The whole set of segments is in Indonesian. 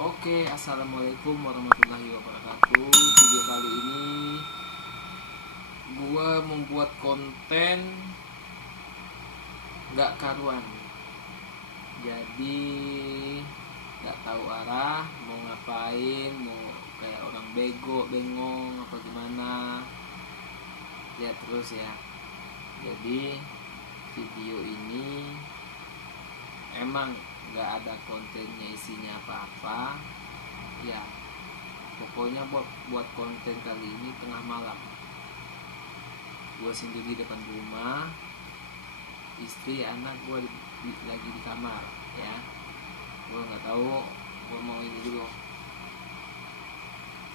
Oke, assalamualaikum warahmatullahi wabarakatuh. Video kali ini gua membuat konten gak karuan. Jadi gak tahu arah, mau ngapain, mau kayak orang bego, bengong apa gimana. Lihat terus ya. Jadi video ini emang nggak ada kontennya, isinya apa-apa ya. Pokoknya buat konten kali ini tengah malam, gue sendiri depan rumah, istri anak gue lagi di kamar ya. Gue nggak tahu, gue mau ini dulu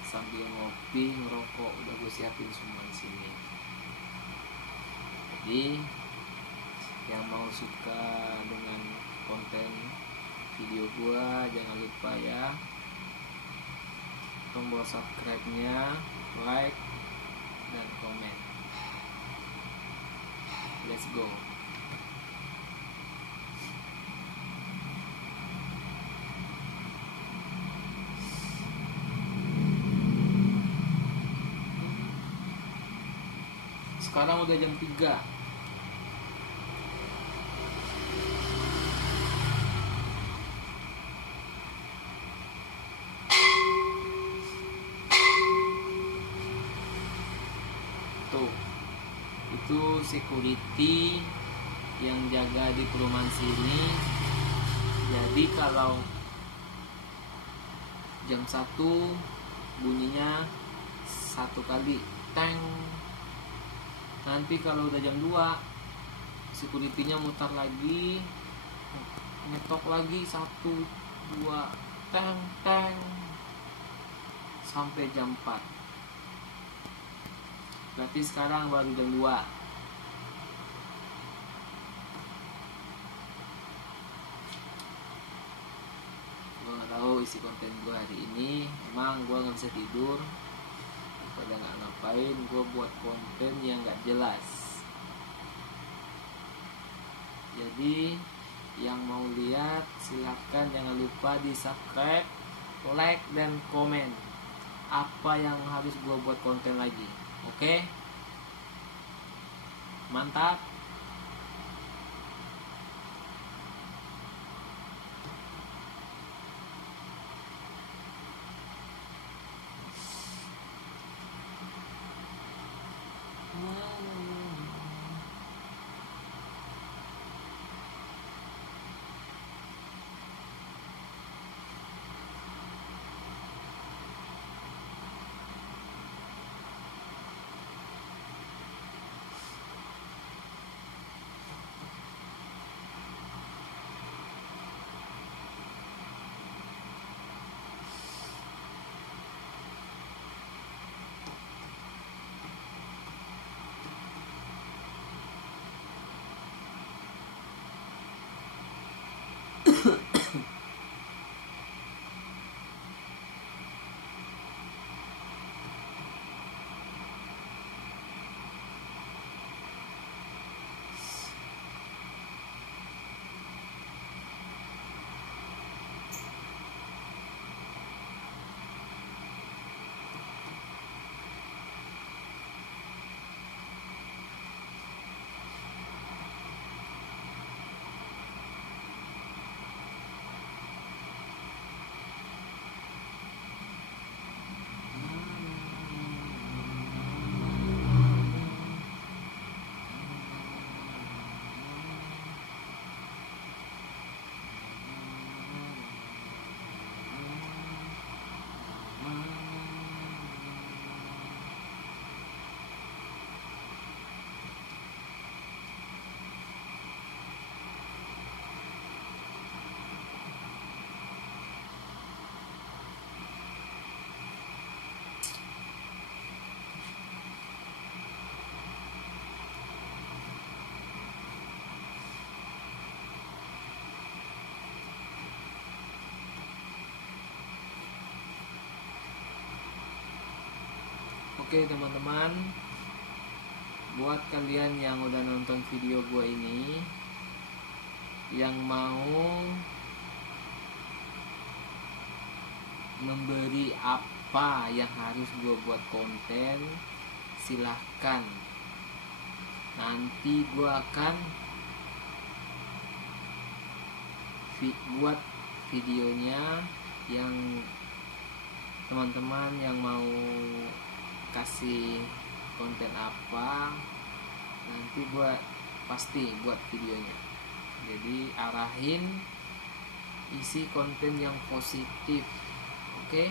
sambil ngopi ngerokok, udah gue siapin semua di sini. Jadi yang mau suka dengan konten video gua jangan lupa ya, tombol subscribe-nya, like dan komen. Let's go. Sekarang udah jam 3. Itu security yang jaga di perumahan sini. Jadi kalau jam 1 bunyinya 1 kali teng. Nanti kalau udah jam 2 security-nya mutar lagi, ngetok lagi 1, 2 teng teng sampai jam 4. Berarti sekarang baru jam 2. Gue gak tahu isi konten gue hari ini. Emang gue gak bisa tidur, pada gak ngapain, gue buat konten yang gak jelas. Jadi yang mau lihat silahkan, jangan lupa di subscribe, like dan komen apa yang harus gue buat konten lagi. Oke? Mantap. Oke teman-teman, buat kalian yang udah nonton video gue ini, yang mau memberi apa yang harus gue buat konten, silahkan. Nanti gue akan buat videonya. Yang teman-teman yang mau kasih konten apa, nanti pasti buat videonya. Jadi arahin isi konten yang positif, oke?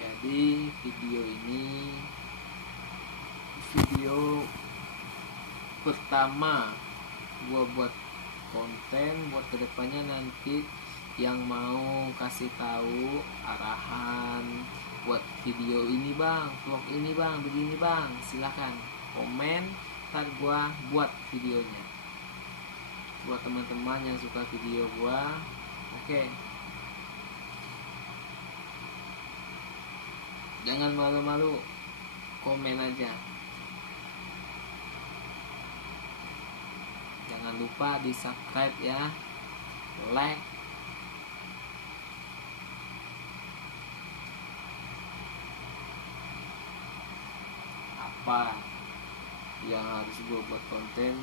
Jadi video ini video pertama gua buat konten buat kedepannya. Nanti yang mau kasih tahu arahan buat video ini bang, vlog ini bang, begini bang, silahkan komen, ntar gua buat videonya buat teman-teman yang suka video gua. Oke. Jangan malu-malu, komen aja. Jangan lupa di subscribe ya, like. Apa yang harus gue buat konten,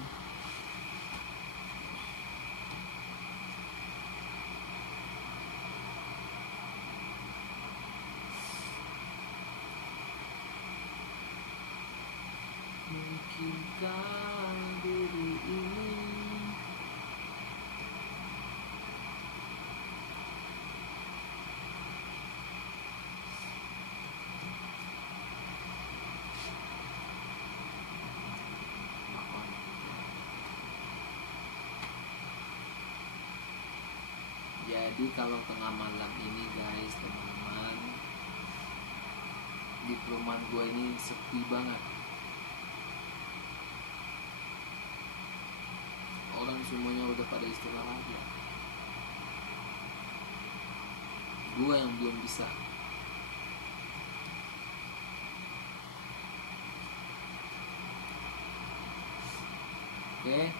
mungkinkah diri ini jadi kalau tengah malam ini guys, teman-teman, di perumahan gue ini sepi banget. Orang semuanya udah pada istirahat ya. Gue yang belum bisa. Oke.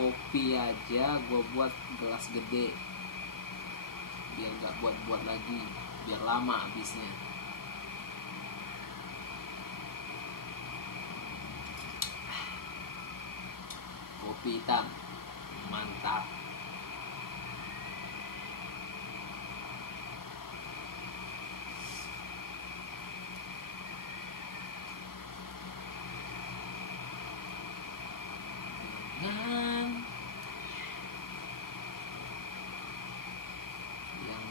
Kopi aja gue buat gelas gede, biar gak buat lagi, biar lama habisnya. Kopi hitam mantap. Dengan yang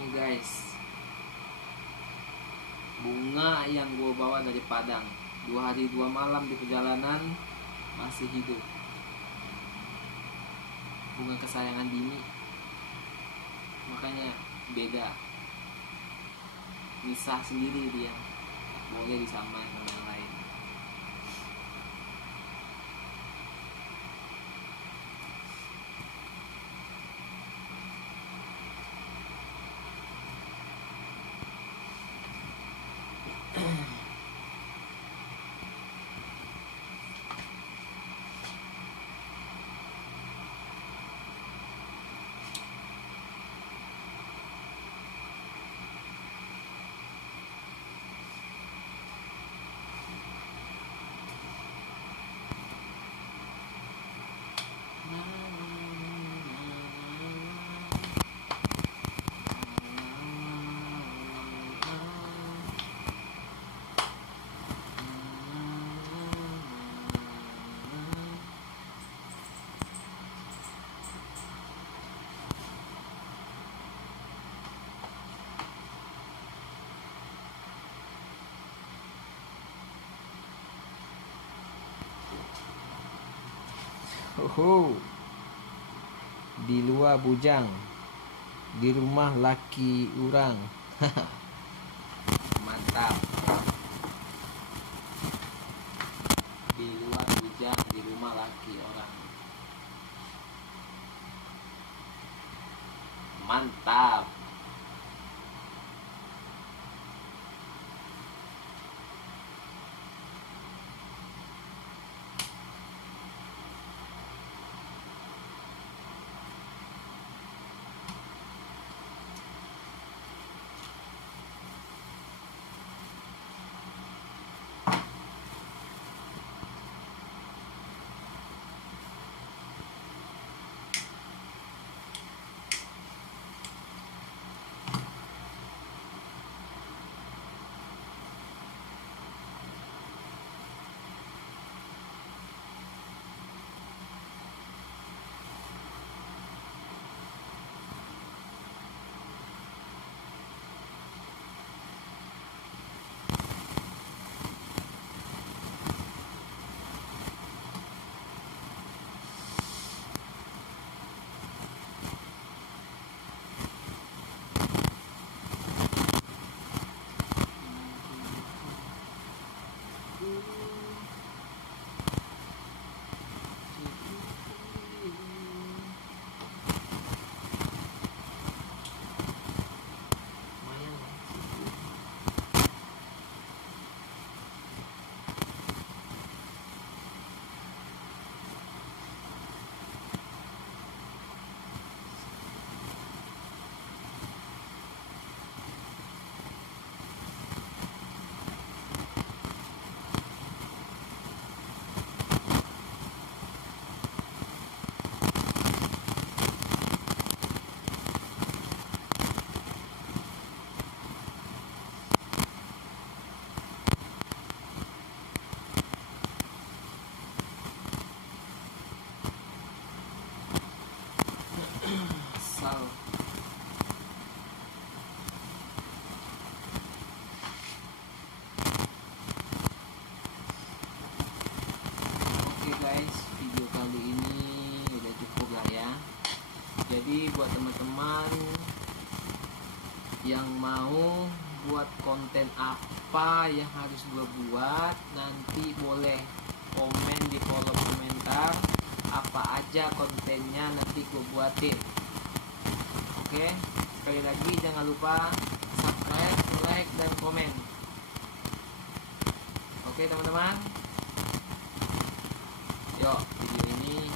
nih guys, bunga yang gue bawa dari Padang, 2 hari 2 malam di perjalanan masih hidup. Bunga kesayangan Dini, makanya beda, misah sendiri dia, boleh disamain sama yang lain. Di luar bujang, di rumah laki urang. Mantap. Di luar bujang, di rumah laki orang. Mantap. Sal. Oke guys, video kali ini udah cukup lah ya. Jadi buat teman-teman yang mau buat konten apa yang harus gue buat, nanti boleh komen di kolom komentar apa aja kontennya, nanti gue buatin. Oke, sekali lagi jangan lupa subscribe, like, dan komen. Oke teman-teman, yuk video ini